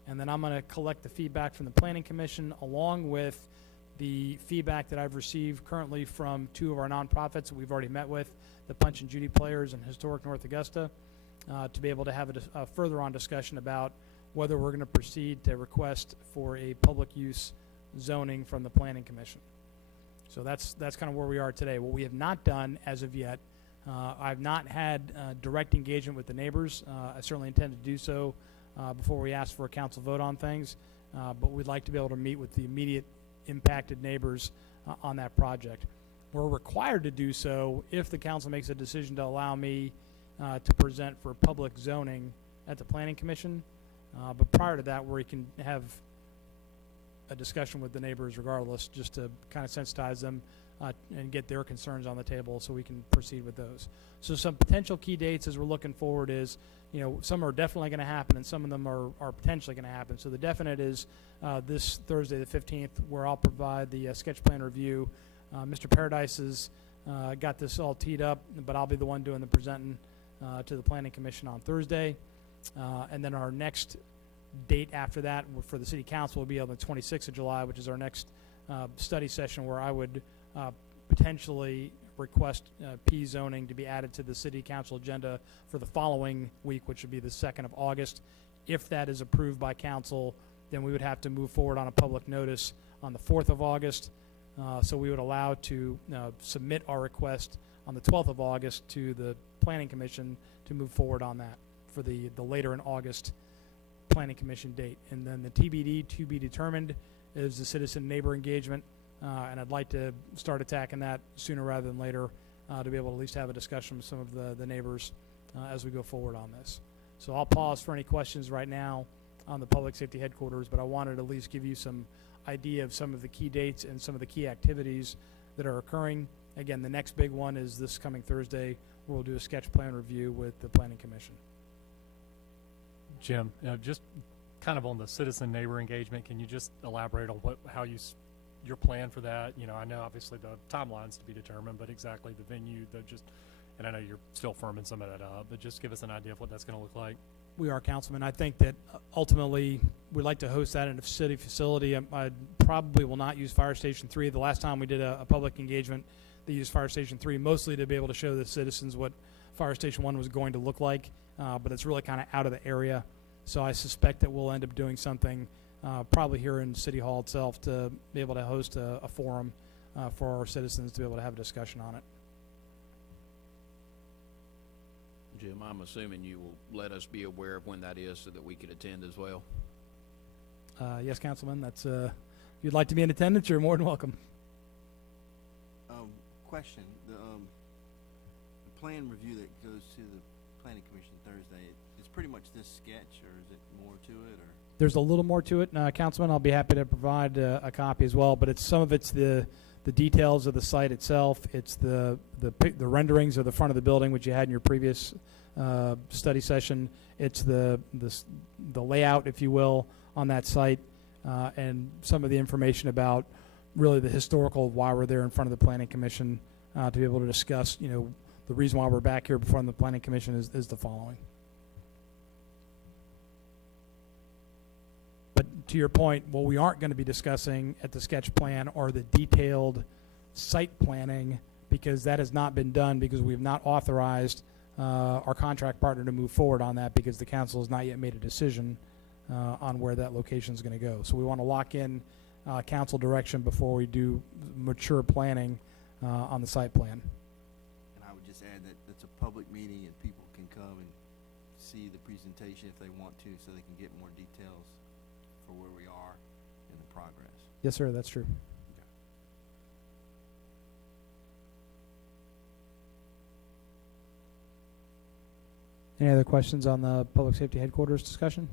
And then I'm going to collect the feedback from the Planning Commission along with the feedback that I've received currently from 2 of our nonprofits that we've already met with, the Punch and Judy Players and Historic North Augusta, to be able to have a further on discussion about whether we're going to proceed to request for a public use zoning from the Planning Commission. So that's kind of where we are today. What we have not done as of yet, I've not had direct engagement with the neighbors. I certainly intend to do so before we ask for a council vote on things, but we'd like to be able to meet with the immediate impacted neighbors on that project. We're required to do so if the council makes a decision to allow me to present for public zoning at the Planning Commission, but prior to that, we can have a discussion with the neighbors regardless, just to kind of sensitize them and get their concerns on the table so we can proceed with those. So some potential key dates as we're looking forward is, you know, some are definitely going to happen and some of them are potentially going to happen. So the definite is this Thursday the 15th, where I'll provide the sketch plan review. Mr. Paradise has got this all teed up, but I'll be the one doing the presenting to the Planning Commission on Thursday. And then our next date after that for the City Council will be on the 26th of July, which is our next study session, where I would potentially request P zoning to be added to the City Council agenda for the following week, which would be the 2nd of August. If that is approved by Council, then we would have to move forward on a public notice on the 4th of August. So we would allow to submit our request on the 12th of August to the Planning Commission to move forward on that for the later in August Planning Commission date. And then the TBD, to be determined, is the citizen neighbor engagement. And I'd like to start attacking that sooner rather than later to be able to at least have a discussion with some of the neighbors as we go forward on this. So I'll pause for any questions right now on the Public Safety Headquarters, but I wanted to at least give you some idea of some of the key dates and some of the key activities that are occurring. Again, the next big one is this coming Thursday, where we'll do a sketch plan review with the Planning Commission. Jim, just kind of on the citizen neighbor engagement, can you just elaborate on how your plan for that? You know, I know obviously the timelines to be determined, but exactly the venue, and I know you're still firming some of that up, but just give us an idea of what that's going to look like. We are, Councilman. I think that ultimately we'd like to host that in a city facility. I probably will not use Fire Station 3. The last time we did a public engagement, they used Fire Station 3 mostly to be able to show the citizens what Fire Station 1 was going to look like, but it's really kind of out of the area. So I suspect that we'll end up doing something probably here in City Hall itself to be able to host a forum for our citizens to be able to have a discussion on it. Jim, I'm assuming you will let us be aware of when that is so that we could attend as well. Yes, Councilman. That's if you'd like to be in attendance, you're more than welcome. Question: the plan review that goes to the Planning Commission Thursday, it's pretty much this sketch, or is it more to it, or? There's a little more to it, Councilman. I'll be happy to provide a copy as well, but some of it's the details of the site itself. It's the renderings of the front of the building, which you had in your previous study session. It's the layout, if you will, on that site, and some of the information about really the historical of why we're there in front of the Planning Commission to be able to discuss, you know, the reason why we're back here before the Planning Commission is the following. But to your point, what we aren't going to be discussing at the sketch plan are the detailed site planning, because that has not been done, because we have not authorized our contract partner to move forward on that, because the council has not yet made a decision on where that location is going to go. So we want to lock in council direction before we do mature planning on the site plan. And I would just add that it's a public meeting and people can come and see the presentation if they want to, so they can get more details for where we are in the progress. Yes, sir, that's true. Any other questions on the Public Safety Headquarters discussion?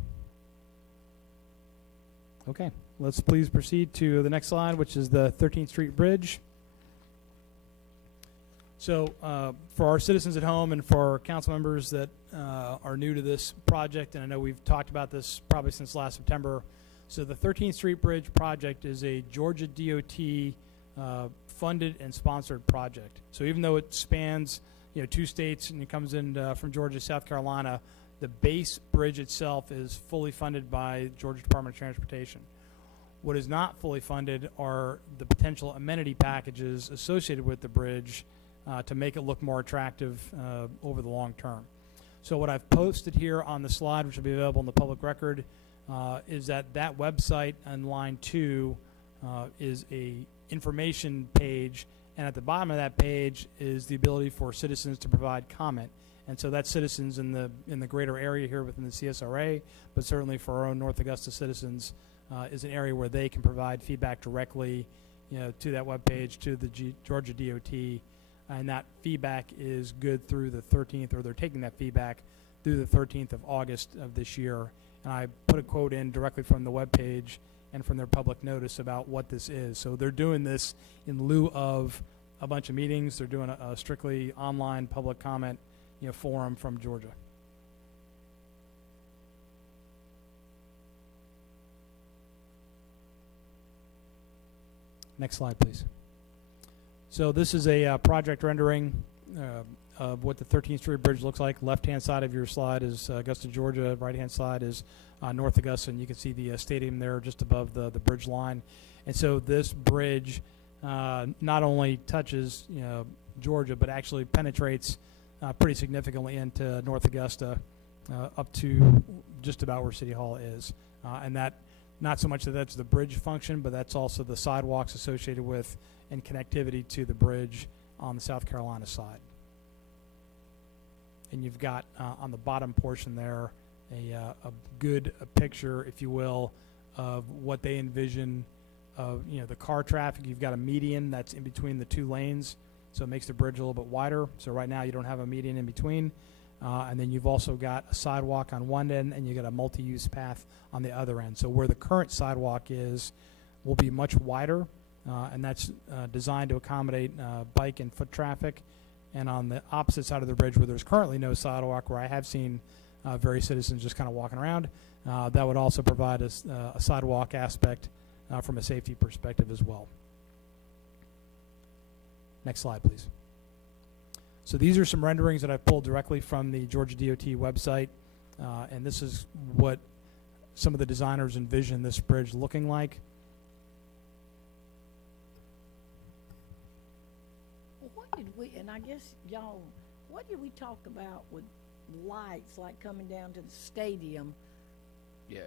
Okay, let's please proceed to the next slide, which is the 13th Street Bridge. So for our citizens at home and for our council members that are new to this project, and I know we've talked about this probably since last September, so the 13th Street Bridge project is a Georgia DOT funded and sponsored project. So even though it spans, 2 states, and it comes in from Georgia, South Carolina. The base bridge itself is fully funded by Georgia Department of Transportation. What is not fully funded are the potential amenity packages associated with the bridge to make it look more attractive over the long term. So what I've posted here on the slide, which will be available in the public record, is that website on line 2 is a information page, and at the bottom of that page is the ability for citizens to provide comment. And so that's citizens in the greater area here within the CSRA, but certainly for our own North Augusta citizens is an area where they can provide feedback directly, to that webpage, to the Georgia DOT, and that feedback is good through the 13th, or they're taking that feedback through the 13th of August of this year. And I put a quote in directly from the webpage and from their public notice about what this is. So they're doing this in lieu of a bunch of meetings. They're doing a strictly online public comment forum from Georgia. Next slide, please. So this is a project rendering of what the 13th Street Bridge looks like. Left-hand side of your slide is Augusta, Georgia. Right-hand side is North Augusta, and you can see the stadium there just above the bridge line. And so this bridge not only touches Georgia, but actually penetrates pretty significantly into North Augusta up to just about where City Hall is. And that, not so much that that's the bridge function, but that's also the sidewalks associated with and connectivity to the bridge on the South Carolina side. And you've got on the bottom portion there a good picture, if you will, of what they envision of the car traffic. You've got a median that's in between the 2 lanes, so it makes the bridge a little bit wider. So right now you don't have a median in between. And then you've also got a sidewalk on one end, and you got a multi-use path on the other end. So where the current sidewalk is will be much wider, and that's designed to accommodate bike and foot traffic. And on the opposite side of the bridge, where there's currently no sidewalk, where I have seen various citizens just kind of walking around, that would also provide a sidewalk aspect from a safety perspective as well. Next slide, please. So these are some renderings that I pulled directly from the Georgia DOT website, and this is what some of the designers envision this bridge looking like. Well, what did we, and I guess y'all, what did we talk about with lights, like coming down to the stadium? Yeah,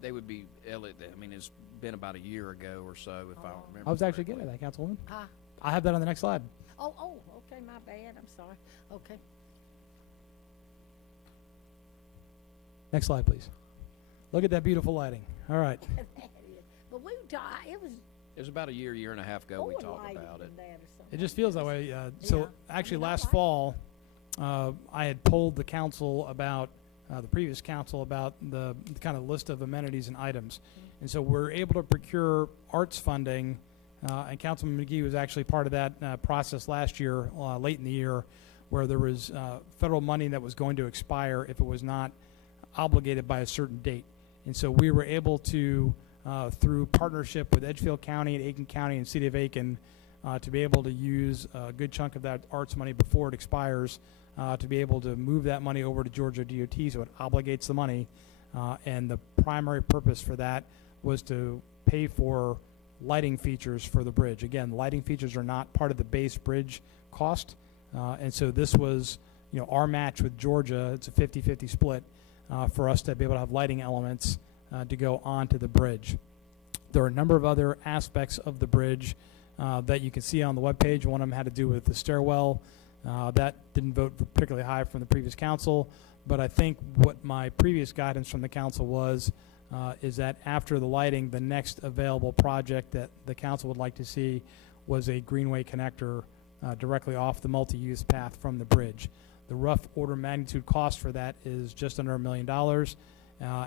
they would be LED. I mean, it's been about a year ago or so, if I don't remember. I was actually getting at that, Councilwoman. Huh? I have that on the next slide. Oh, okay, my bad, I'm sorry. Okay. Next slide, please. Look at that beautiful lighting. All right. But we talked, it was about a year and a half ago we talked about it. It just feels that way. So actually last fall, I had polled the council about, the previous council about the kind of list of amenities and items. And so we're able to procure arts funding, and Councilman McGee was actually part of that process last year, late in the year, where there was federal money that was going to expire if it was not obligated by a certain date. And so we were able to, through partnership with Edgefield County and Aiken County and City of Aiken, to be able to use a good chunk of that arts money before it expires, to be able to move that money over to Georgia DOT so it obligates the money. And the primary purpose for that was to pay for lighting features for the bridge. Again, lighting features are not part of the base bridge cost. And so this was, our match with Georgia. It's a 50-50 split for us to be able to have lighting elements to go onto the bridge. There are a number of other aspects of the bridge that you can see on the webpage. One of them had to do with the stairwell. That didn't vote particularly high from the previous council, but I think what my previous guidance from the council was is that after the lighting, the next available project that the council would like to see was a greenway connector directly off the multi-use path from the bridge. The rough order of magnitude cost for that is just under $1 million,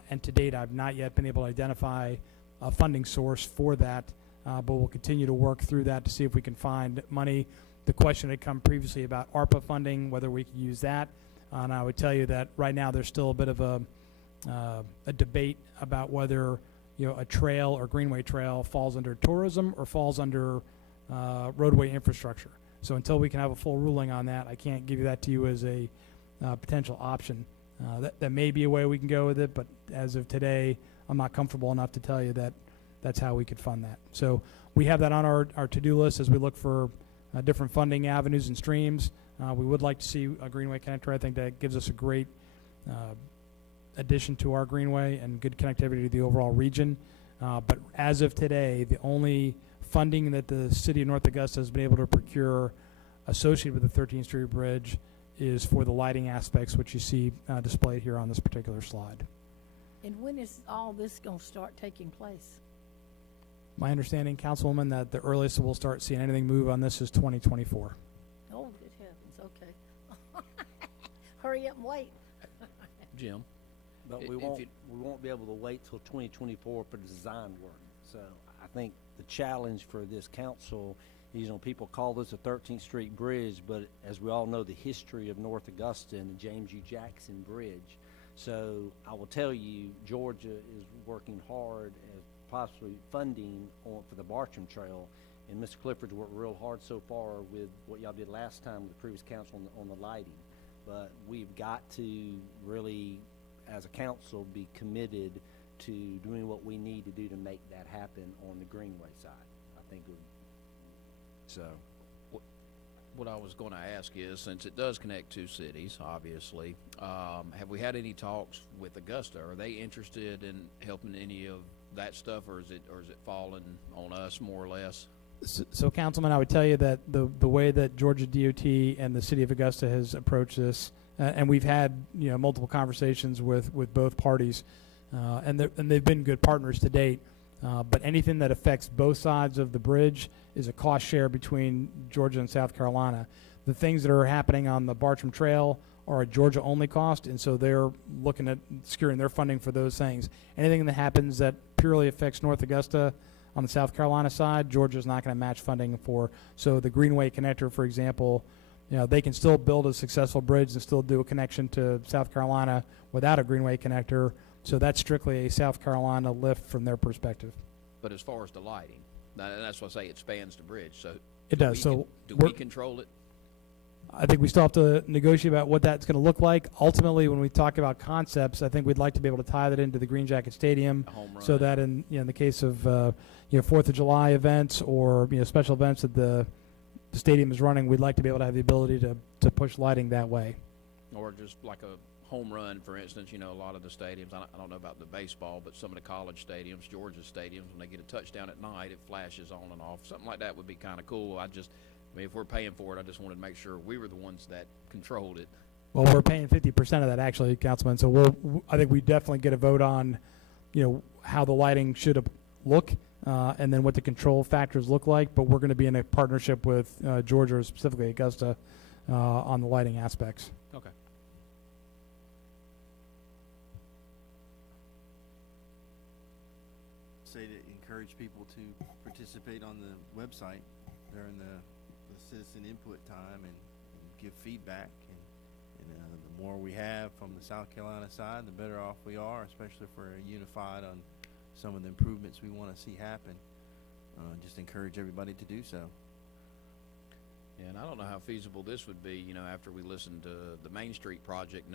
and to date I've not yet been able to identify a funding source for that, but we'll continue to work through that to see if we can find money. The question had come previously about ARPA funding, whether we could use that, and I would tell you that right now there's still a bit of a debate about whether a trail or greenway trail falls under tourism or falls under roadway infrastructure. So until we can have a full ruling on that, I can't give you that to you as a potential option. That may be a way we can go with it, but as of today, I'm not comfortable enough to tell you that that's how we could fund that. So we have that on our to-do list as we look for different funding avenues and streams. We would like to see a Greenway connector. I think that gives us a great addition to our Greenway and good connectivity to the overall region. But as of today, the only funding that the city of North Augusta has been able to procure associated with the 13th Street Bridge is for the lighting aspects, which you see displayed here on this particular slide. And when is all this going to start taking place? My understanding, Councilwoman, that the earliest we'll start seeing anything move on this is 2024. Oh, good heavens, okay. Hurry up and wait. Jim? But we won't be able to wait till 2024 for the design work. So I think the challenge for this council is, you know, people call this a 13th Street Bridge, but as we all know, the history of North Augusta and the James U. Jackson Bridge. So I will tell you, Georgia is working hard at possibly funding for the Bartram Trail, and Mr. Clifford's worked real hard so far with what y'all did last time with the previous council on the lighting. But we've got to really, as a council, be committed to doing what we need to do to make that happen on the Greenway side. I think so. What I was going to ask is, since it does connect two cities, obviously, have we had any talks with Augusta? Are they interested in helping any of that stuff, or is it falling on us more or less? So, Councilman, I would tell you that the way that Georgia DOT and the city of Augusta has approached this, and we've had multiple conversations with both parties, and they've been good partners to date. But anything that affects both sides of the bridge is a cost share between Georgia and South Carolina. The things that are happening on the Bartram Trail are a Georgia-only cost, and so they're looking at securing their funding for those things. Anything that happens that purely affects North Augusta on the South Carolina side, Georgia's not going to match funding for. So the Greenway connector, for example, they can still build a successful bridge and still do a connection to South Carolina without a Greenway connector. So that's strictly a South Carolina lift from their perspective. But as far as the lighting, that's why I say it spans the bridge. So it does. Do we control it? I think we still have to negotiate about what that's going to look like. Ultimately, when we talk about concepts, I think we'd like to be able to tie that into the Green Jacket Stadium, so that in the case of 4th of July events or special events that the stadium is running, we'd like to be able to have the ability to push lighting that way. Or just like a home run, for instance, a lot of the stadiums, I don't know about the baseball, but some of the college stadiums, Georgia stadiums, when they get a touchdown at night, it flashes on and off. Something like that would be kind of cool. If we're paying for it, I just wanted to make sure we were the ones that controlled it. Well, we're paying 50% of that, actually, Councilman. So I think we definitely get a vote on, how the lighting should look, and then what the control factors look like. But we're going to be in a partnership with Georgia, specifically Augusta, on the lighting aspects. Okay. Say to encourage people to participate on the website during the citizen input time and give feedback, and the more we have from the South Carolina side, the better off we are, especially if we're unified on some of the improvements we want to see happen. Just encourage everybody to do so. Yeah, and I don't know how feasible this would be, after we listened to the Main Street project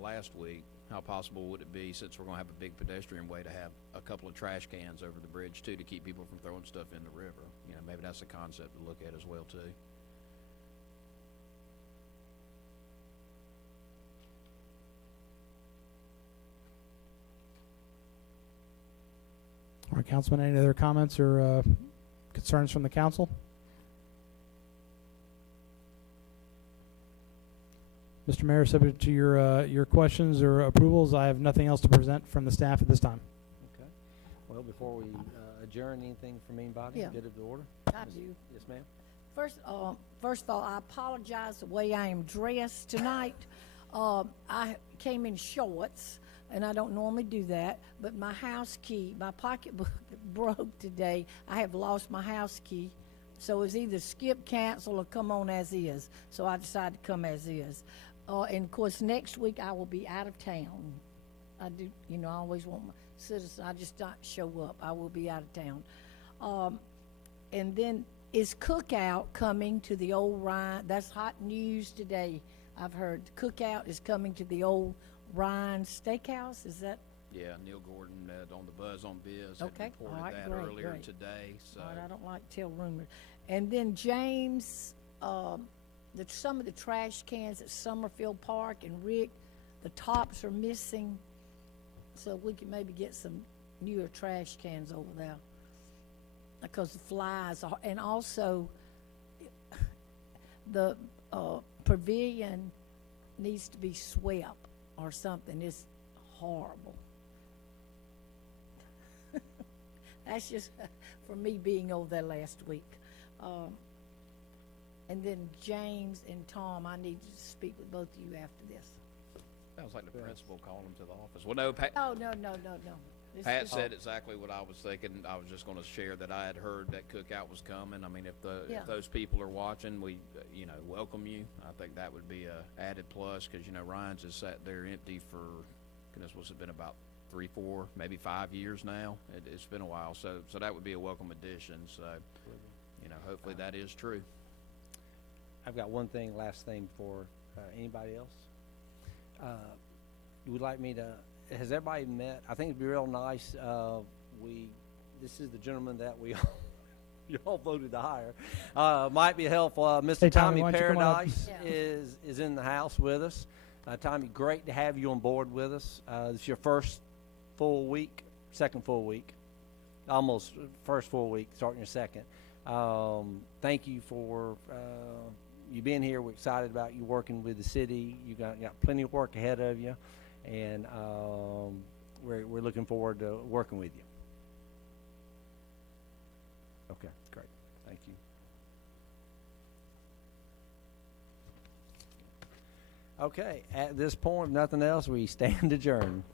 last week. How possible would it be, since we're going to have a big pedestrian way, to have a couple of trash cans over the bridge too, to keep people from throwing stuff in the river? Maybe that's a concept to look at as well too. All right, Councilman, any other comments or concerns from the council? Mr. Mayor, subject to your questions or approvals, I have nothing else to present from the staff at this time. Okay. Well, before we adjourn, anything from anybody? Yeah. Good of the order? I do. Yes, ma'am. First of all, I apologize the way I am dressed tonight. I came in shorts, and I don't normally do that, but my house key, my pocketbook broke today. I have lost my house key, so it's either skip, cancel, or come on as is. So I decided to come as is. And of course, next week I will be out of town. I do, I always want my citizens. I just not show up. I will be out of town. And then Is Cookout coming to the old Ryan? That's hot news today. I've heard Cookout is coming to the old Ryan Steakhouse. Is that? Yeah, Neil Gordon on the Buzz on Biz had Okay. reported All right, that great, earlier great. today. So All right, I don't like to tell rumors. And then James, some of the trash cans at Summerfield Park and Rick, the tops are missing. So we can maybe get some newer trash cans over there. Because the flies are, and also the pavilion needs to be swept or something. It's horrible. That's just for me being over there last week. And then James and Tom, I need to speak with both of you after this. sounds like the principal calling him to the office. Well, no, Pat. Oh, no. Pat said exactly what I was thinking. I was just going to share that I had heard that Cookout was coming. I mean, if those people are watching, we welcome you. I think that would be a added plus because Ryan's has sat there empty for goodness, what's it been, about 3, 4, maybe 5 years now. It's been a while, so that would be a welcome addition. So hopefully that is true. I've got one thing, last thing for anybody else. You would like me to? Has everybody met? I think it'd be real nice. This is the gentleman that you all voted to hire. Might be helpful. Mr. Hey, Tommy, Tommy why don't you come on up? Paradise is in the house with us. Tommy, great to have you on board with us. It's your second full week, almost first full week, starting your second. Thank you for you being here. We're excited about you working with the city. You got plenty of work ahead of you, and we're looking forward to working with you. Okay, great. Thank you. Okay, at this point, if nothing else, we stand adjourned.